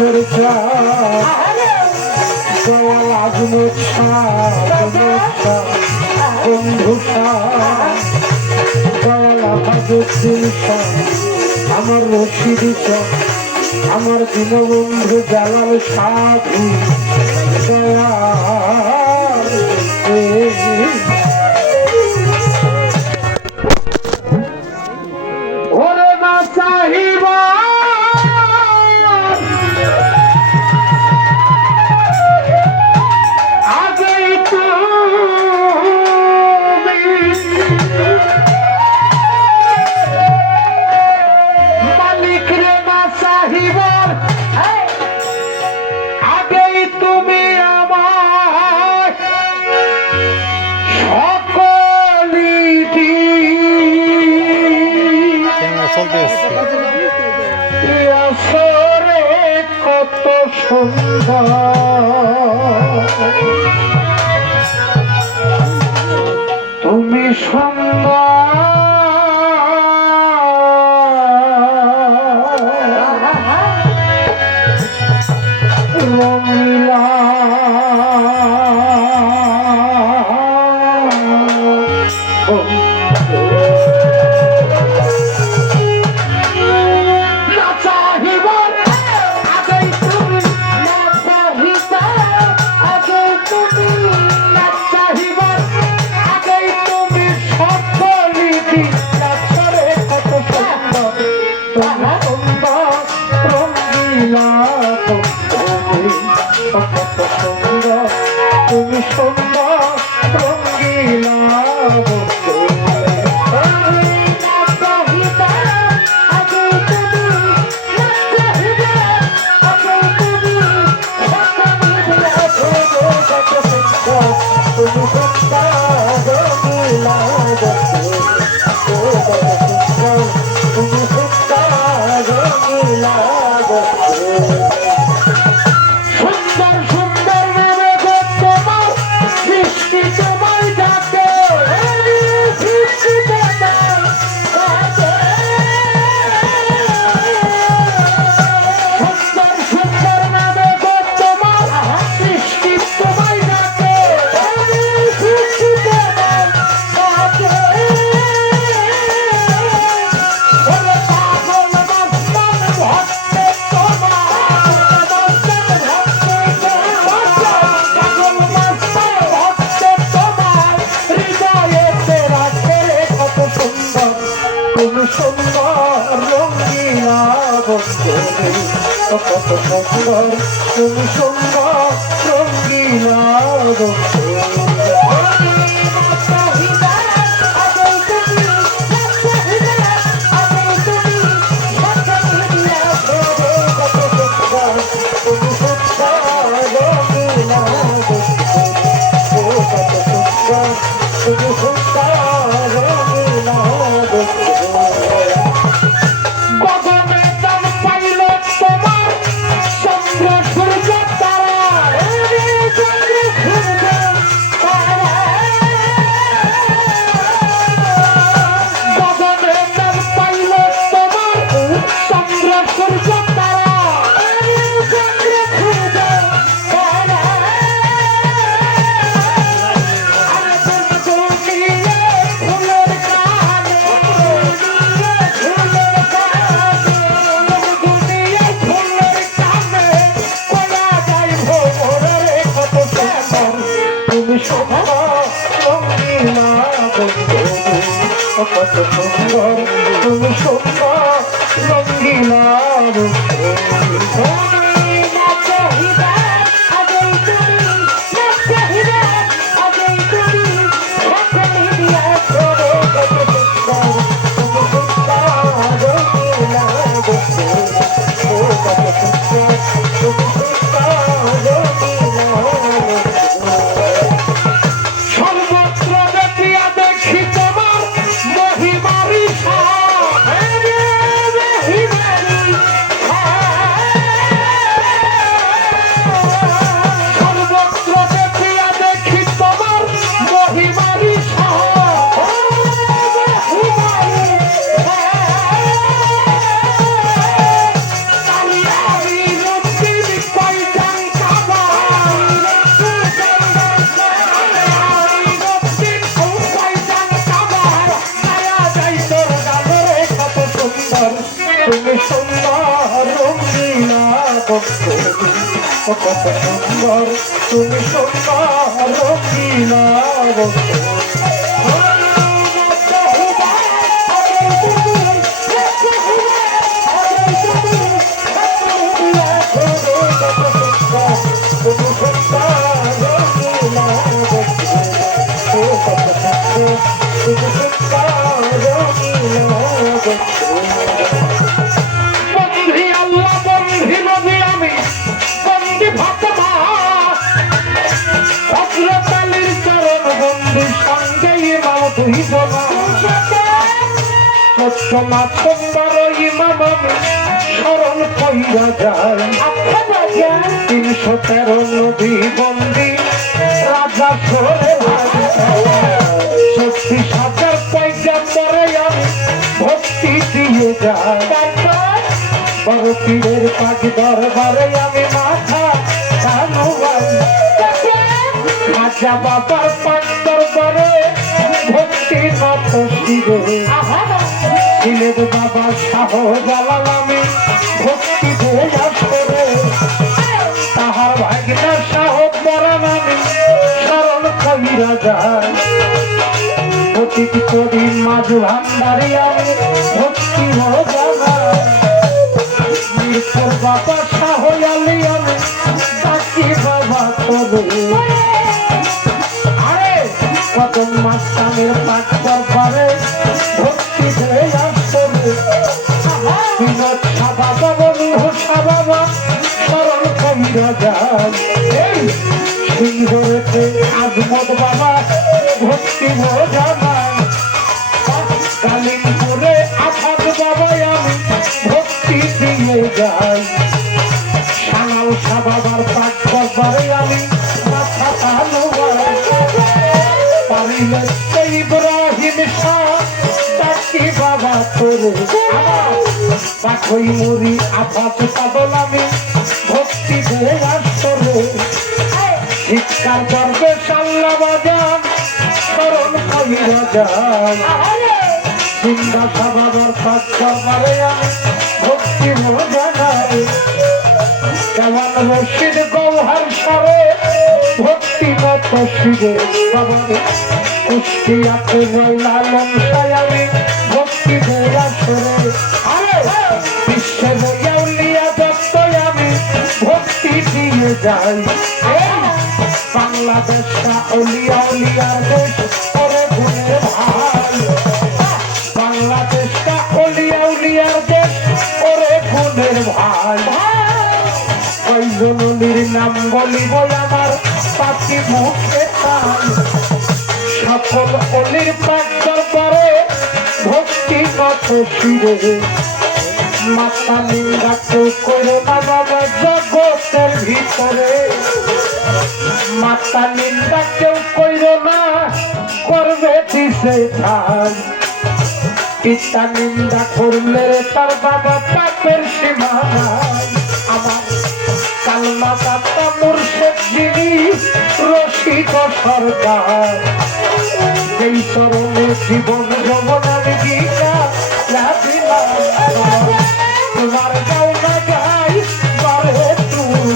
কিশোর আমার রশিদ আমার দীনবন্ধু জালাল সাধু ওরে না চাহিবা কত সুন্দর তুমি সুন্দর রঙিলা তুমি সুন্দর রঙিলা কত সুন্দর তুমি সুন্দর রঙিলা বন্ধু ও কত সুন্দর তুমি সুন্দর রঙিলা বন্ধু বন্ধি আল্লাহ বন্ধি নবী আমি বন্ধি ফাতেমা হযরত আলীর চরণ বন্ধু সঙ্গে ইমাম দুই জনা সত্যমা সুন্দর ইমাম আমি স্মরণ কইরা যায় 313 নবী বন্ধি রাজা সরে ভাই 36,000 পয়সা পরে আমি ভক্তি দিয়ে যাই বড় পীরের পাখি দরবারে আমি মাথা কানুবাই খাজা বাবার পাক দরবারে ভক্তি নত শিরে সিলেট বাবা শাহ জালাল আমি ভক্তি দিয়ে আসরে তাহার ভাগনা শাহ পরাণ আমি স্মরণ কইরা যায় প্রতীক করি মাঝ ভান্ডারি আমি ভক্তি জানা মিরপুর বাবা শাহ আলী আমি ডাকি বাবা তবে আরে কদম মাস্তানের পাক দরবারে ভক্তি দিয়ে আসরে বিনোদ শাহ বাবা বলি হোসা বাবা স্মরণ কইরা যায় এই সিংহরেতে আজমত বাবা ভক্তি জানাই কালিমপুরে আফাদ বাবা আমি ভক্তি দিয়ে যাই সানাল শাহ বাবার পাক দরবারে আমি মাথা কানুবাই পারিলে ইব্রাহিম শাহ ডাকি বাবা তোরে পাখই মুড়ি আফাদ পাগল আমি ভক্তি দিয়ে আসরে শিক্ষার গর্বে সাল্লা বাজান স্মরণ কইরা যায় সিন্ধা বাবার পাক দরবারে আমি ভক্তি জানাই কেমন রশিদ গৌহার সরে ভক্তি নত শিরে বাবারে কুষ্টিয়াতে রইলালম সাই আমি ভক্তি দেয়া সরে আরে বিশ্বের আউলিয়া দত্ত আমি ভক্তি দিয়ে যাই বাংলাদেশটা অলিয়া উলিয়ার দেশ করে গুণের ভাই বাংলাদেশটা অলিয়া উলিয়ার দেশ করে গুণের ভাই কয়জন অলির নাম বলিব আমার পাখি মুখে তাই সকল অলির পাক দরবারে ভক্তি কত শিরে মাতা নিন্দা কেউ করো না বাবা জগতের ভিতরে মাতা নিন্দা কেউ কইর না করবে দিছে ঠাই পিতা নিন্দা করলে তার বাবা পাপের সীমা নাই আমার কালমা দাতা মুর্শিদ যিনি রশিদ সরকার এই চরণে জীবন যৌবন আমি গীতা তোমার গাও না গাই বারে তুমি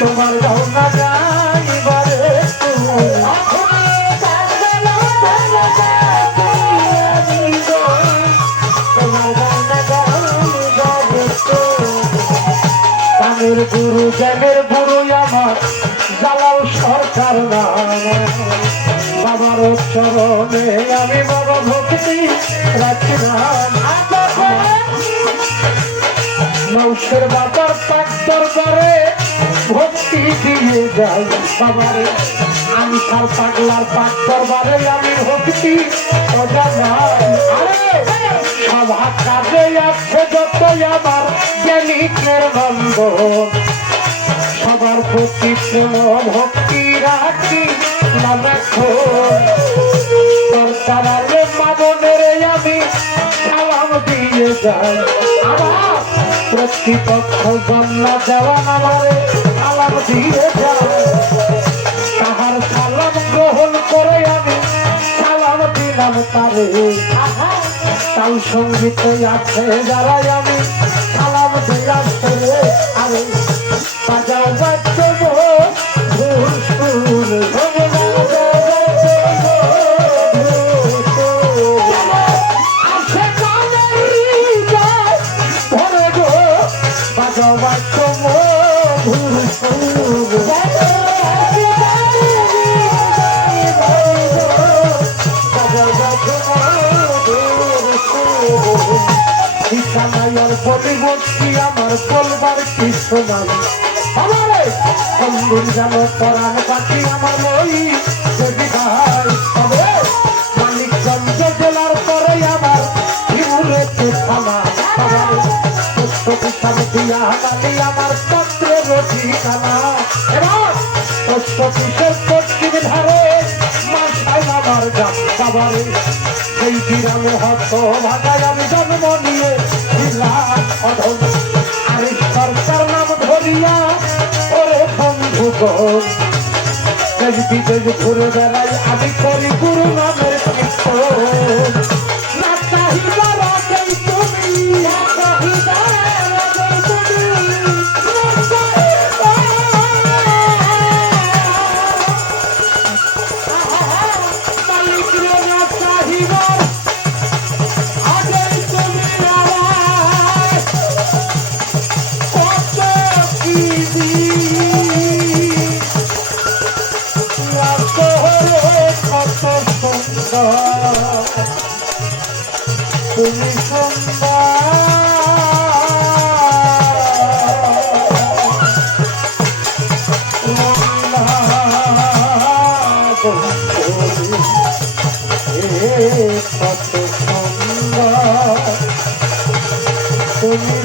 তোমার গাও না গাই বারে কানের গুরু জ্ঞানের গুরু আমার জালাল সরকার নাম বাবার চরণে আমি বাবা ভক্তি রাখলাম নৌশের বাবার পাক দরবারে ভক্তি দিয়ে যাই বাবারে আমি সার পাগলার পাক দরবারে আমি ভক্তি জানাই আরে সভা কাজে আছে যত আমার জ্ঞানীকের নন্দ সবার প্রতি প্রেম ভক্তি রাখি না রাখো সরকার মামনের আমি সালাম দিয়ে যাই আমার প্রতিপক্ষ জন্ম দেওয়ান আমারে সালাম দিয়ে যায় তাহার সালাম গ্রহণ করে সঙ্গীত আছে যারাই আমি সালাম দিলাম করে আরে বাজাও বাচ্চা ভুল সুর বাজাও বাচ্চা ভুল সুর বিছানায় বলিবর্তী আমার বলবার কিছু নাই আমারে কোনদিন যেন পরাণ পাখি আমার ওই যদি ভাই তবে মানিকগঞ্জ জেলার পরে আমার হিমুরেতে থানা আমার পুষ্প পিছান দিয়া মানি আমার পত্রের ঠিকানা এবং পুষ্প পিসের পশ্চিম ধারে মাথায় আমার গাছ বাবারে সেই বিরামে হত ভাগায় আমি জন্ম নিয়ে অধম আর সরকার নাম ধরিয়া ওরে বন্ধু দেশ বিদেশ ঘুরে বেড়াই আমি করি গুরু নামের কীর্তন না চাহিদা রাখেই তুমি না চাহিদা তুমি সুন্দর তুমি